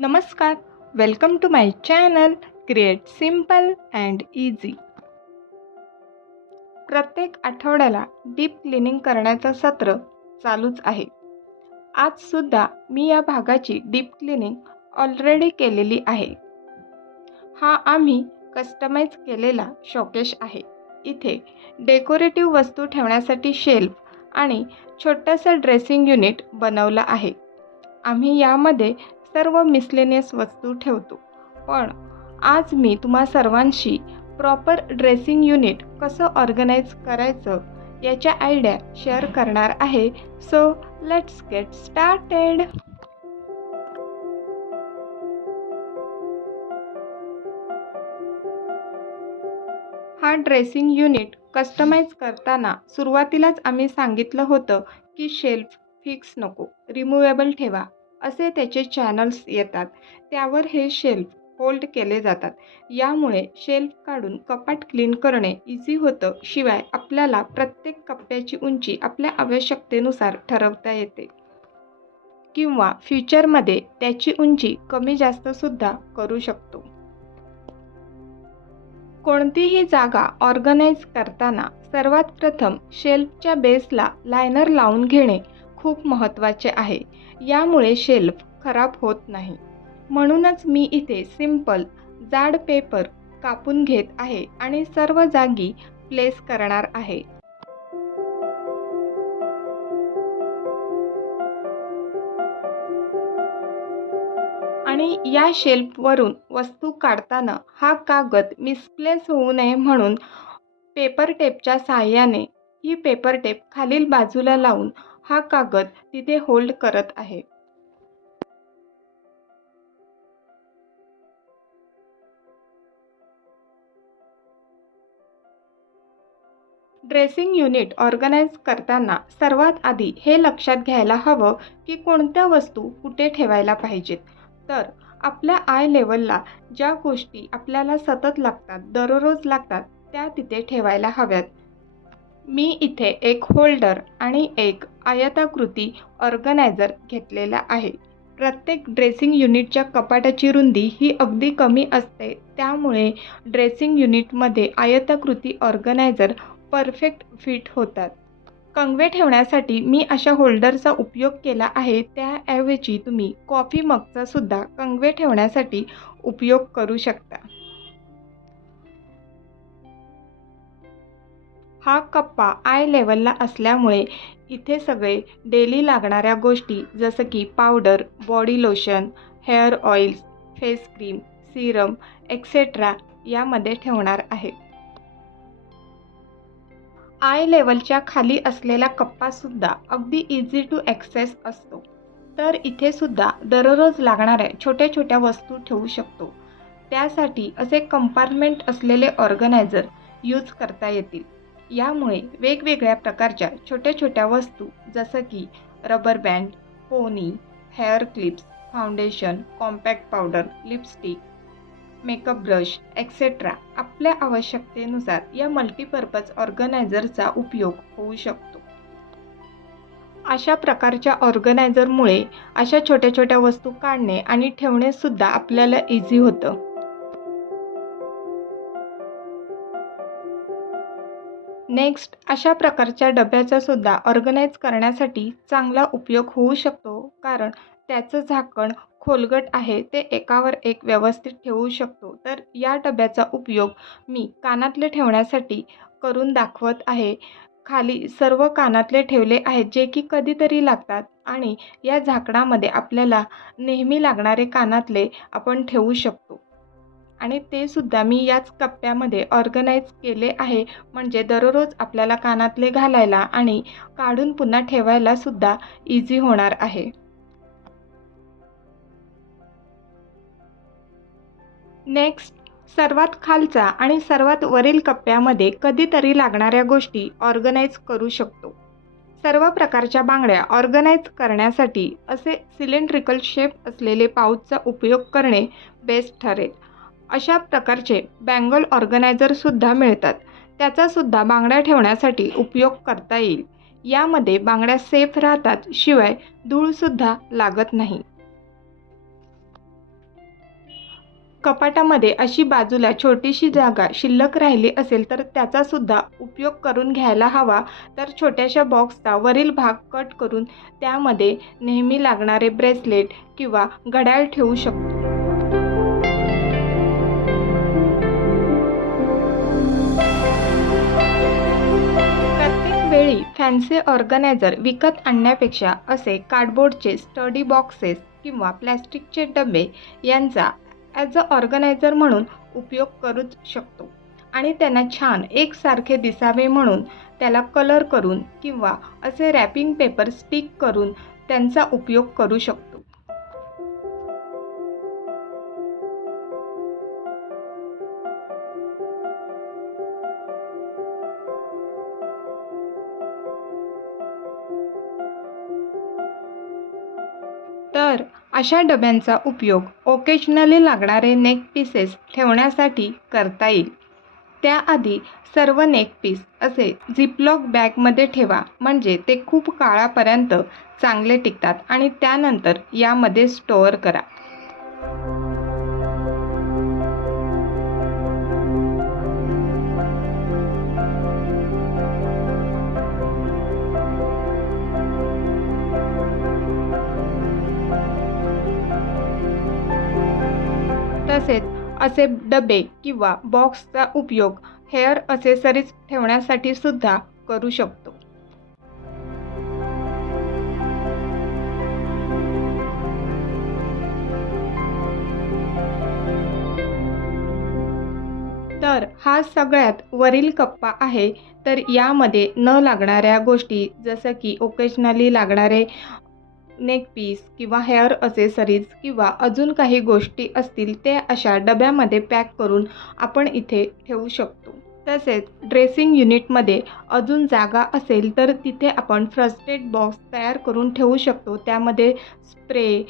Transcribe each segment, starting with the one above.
नमस्कार, welcome to my channel create simple and easy. प्रत्येक आठवड्याला डीप क्लिनिंग करण्याचं सत्र चालूच आहे. आजसुद्धा मी या भागाची डीप क्लिनिंग ऑलरेडी केलेली आहे. हा आम्ही कस्टमाइज केलेला शोकेस आहे. इथे डेकोरेटिव्ह वस्तू ठेवण्यासाठी शेल्फ आणि छोटंसं ड्रेसिंग युनिट बनवलं आहे. आम्ही यामध्ये सर्व मिसलेनियस वस्तू ठेवतो, पण आज मी तुम्हा सर्वांशी प्रॉपर ड्रेसिंग युनिट कसं ऑर्गनाईज करायचं याच्या आयडिया शेअर करणार आहे. So let's get started. हा ड्रेसिंग युनिट कस्टमाइज करताना सुरुवातीलाच आम्ही सांगितलं होतं की शेल्फ फिक्स नको, रिमूवेबल ठेवा. असे त्याचे चॅनल्स येतात, त्यावर हे शेल्फ होल्ड केले जातात. यामुळे शेल्फ काढून कपाट क्लीन करणे इझी होतं. शिवाय आपल्याला प्रत्येक कप्प्याची उंची आपल्या आवश्यकतेनुसार ठरवता येते किंवा फ्युचरमध्ये त्याची उंची कमी जास्तसुद्धा करू शकतो. कोणतीही जागा ऑर्गनाईज करताना सर्वात प्रथम शेल्फच्या बेसला लायनर लावून घेणे खूप महत्त्वाचे आहे. यामुळे शेल्फ खराब होत नाही. म्हणूनच मी इथे सिंपल जाड पेपर कापून घेत आहे आणि सर्व जागी प्लेस करणार आहे. आणि या शेल्फवरून वस्तू काढताना हा कागद मिसप्लेस होऊ नये म्हणून पेपर टेपच्या साहाय्याने ही पेपर टेप खालील बाजूला लावून हा कागद तिथे होल्ड करत आहे. ड्रेसिंग युनिट ऑर्गनाईज करताना सर्वात आधी हे लक्षात घ्यायला हवं की कोणत्या वस्तू कुठे ठेवायला पाहिजेत. तर आपल्या आय लेवलला ज्या गोष्टी आपल्याला सतत लागतात, दररोज लागतात, त्या तिथे ठेवायला हव्यात. मी इथे एक होल्डर आणि एक आयताकृती ऑर्गनायझर घेतलेला आहे. प्रत्येक ड्रेसिंग युनिटच्या कपाटाची रुंदी ही अगदी कमी असते, त्यामुळे ड्रेसिंग युनिटमध्ये आयताकृती ऑर्गनायझर परफेक्ट फिट होतात. कंगवे ठेवण्यासाठी मी अशा होल्डरचा उपयोग केला आहे. त्याऐवजी तुम्ही कॉफी मगचा सुद्धा कंगवे ठेवण्यासाठी उपयोग करू शकता. हा कप्पा आय लेवलला असल्यामुळे इथे सगळे डेली लागणाऱ्या गोष्टी जसं की powder, body lotion, hair oils, face cream, Serum etcetera यामध्ये ठेवणार आहे. आय लेवलच्या खाली असलेला कप्पासुद्धा अगदी इझी टू ॲक्सेस असतो. तर इथे सुद्धा दररोज लागणाऱ्या छोट्या छोट्या वस्तू ठेवू शकतो. त्यासाठी असे कंपार्टमेंट असलेले ऑर्गनायझर यूज करता येतील. यामुळे वेगवेगळ्या प्रकारच्या छोट्या छोट्या वस्तू जसं की rubber band, pony, hair clips, foundation, compact powder, lipstick, makeup brush etcetera आपल्या आवश्यकतेनुसार या मल्टीपर्पज ऑर्गनायझरचा उपयोग होऊ शकतो. अशा प्रकारच्या ऑर्गनायझरमुळे अशा छोट्या छोट्या वस्तू काढणे आणि ठेवणे सुद्धा आपल्याला इझी होतं. नेक्स्ट, अशा प्रकारच्या डब्याचा सुद्धा ऑर्गनाईज करण्यासाठी चांगला उपयोग होऊ शकतो, कारण त्याचं झाकण खोलगट आहे, ते एकावर एक व्यवस्थित ठेवू शकतो. तर या डब्याचा उपयोग मी कानातले ठेवण्यासाठी करून दाखवत आहे. खाली सर्व कानातले ठेवले आहेत जे की कधीतरी लागतात आणि या झाकणामध्ये आपल्याला नेहमी लागणारे कानातले आपण ठेवू शकतो. आणि ते सुद्धा मी याच कप्प्यामध्ये ऑर्गनाईज केले आहे, म्हणजे दररोज आपल्याला कानातले घालायला आणि काढून पुन्हा ठेवायला सुद्धा इझी होणार आहे. नेक्स्ट, सर्वात खालचा आणि सर्वात वरील कप्प्यामध्ये कधीतरी लागणाऱ्या गोष्टी ऑर्गनाईज करू शकतो. सर्व प्रकारच्या बांगड्या ऑर्गनाईज करण्यासाठी असे सिलेंड्रिकल शेप असलेले पाऊचचा उपयोग करणे बेस्ट ठरेल. अशा प्रकारचे बँगल ऑर्गनायझरसुद्धा मिळतात, त्याचासुद्धा बांगड्या ठेवण्यासाठी उपयोग करता येईल. यामध्ये बांगड्या सेफ राहतात, शिवाय धूळसुद्धा लागत नाही. कपाटामध्ये अशी बाजूला छोटीशी जागा शिल्लक राहिली असेल तर त्याचा सुद्धा उपयोग करून घ्यायला हवा. तर छोट्याशा बॉक्सचा वरील भाग कट करून त्यामध्ये नेहमी लागणारे ब्रेसलेट किंवा घड्याळ ठेवू शकतो. प्रत्येक वेळी फॅन्सी ऑर्गनायझर विकत आणण्यापेक्षा असे कार्डबोर्डचे स्टडी बॉक्सेस किंवा प्लॅस्टिकचे डबे यांचा ॲज अ ऑर्गनायझर म्हणून उपयोग करूच शकतो. आणि त्यांना छान एकसारखे दिसावे म्हणून त्याला कलर करून किंवा असे रॅपिंग पेपर स्टिक करून त्यांचा उपयोग करू शकतो. तर अशा डब्यांचा उपयोग ओकेजनली लागणारे नेक पीसेस ठेवण्यासाठी करता येईल. त्याआधी सर्व नेक पीस असे झिपलॉक बॅगमध्ये ठेवा, म्हणजे ते खूप काळापर्यंत चांगले टिकतात आणि त्यानंतर यामध्ये स्टोअर करा. तसेच असे डबे किंवा बॉक्सचा उपयोग हेअर असेसरीज ठेवण्यासाठी सुद्धा करू शकतो. तर हा सगळ्यात वरील कप्पा आहे. तर यामध्ये न लागणाऱ्या गोष्टी जसं की ओकेजनली लागणारे नेक पीस किंवा हेअर असेसरीज किंवा अजून काही गोष्टी असतील ते अशा डब्यामध्ये पॅक करून आपण इथे ठेवू शकतो. तसेच ड्रेसिंग युनिटमध्ये अजून जागा असेल तर तिथे आपण फर्स्ट एड बॉक्स तयार करून ठेवू शकतो. त्यामध्ये स्प्रे,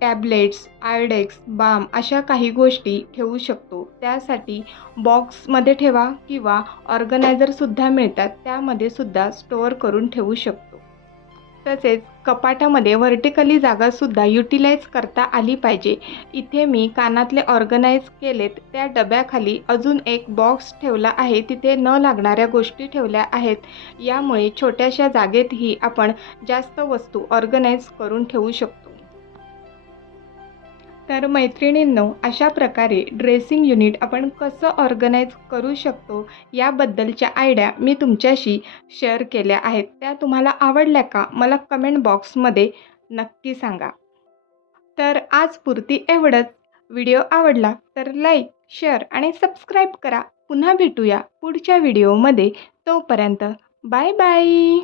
टॅब्लेट्स, आयोडेक्स, बाम अशा काही गोष्टी ठेवू शकतो. त्यासाठी बॉक्समध्ये ठेवा किंवा ऑर्गनायझरसुद्धा मिळतात, त्यामध्ये सुद्धा स्टोअर करून ठेवू शकतो. तसेच कपाटामध्ये व्हर्टिकली जागासुद्धा युटिलाइज करता आली पाहिजे. इथे मी कानातले ऑर्गनाइज केलेत. त्या डब्याखाली अजून एक बॉक्स ठेवला आहे, तिथे न लागणाऱ्या गोष्टी ठेवल्या आहेत. यामुळे छोट्याशा जागेतही आपण जास्त वस्तू ऑर्गनाइज करून ठेवू शकतो. तर मैत्रिणींनो, अशा प्रकारे ड्रेसिंग युनिट आपण कसं ऑर्गनाइज करू शकतो याबद्दलच्या आयडिया मी तुमच्याशी शेअर केल्या आहेत. त्या तुम्हाला आवडल्या का? मला कमेंट बॉक्समध्ये नक्की सांगा. तर आजपुरती एवढंच. व्हिडिओ आवडला तर लाईक, शेअर आणि सबस्क्राईब करा. पुन्हा भेटूया पुढच्या व्हिडिओमध्ये. तोपर्यंत बाय बाय.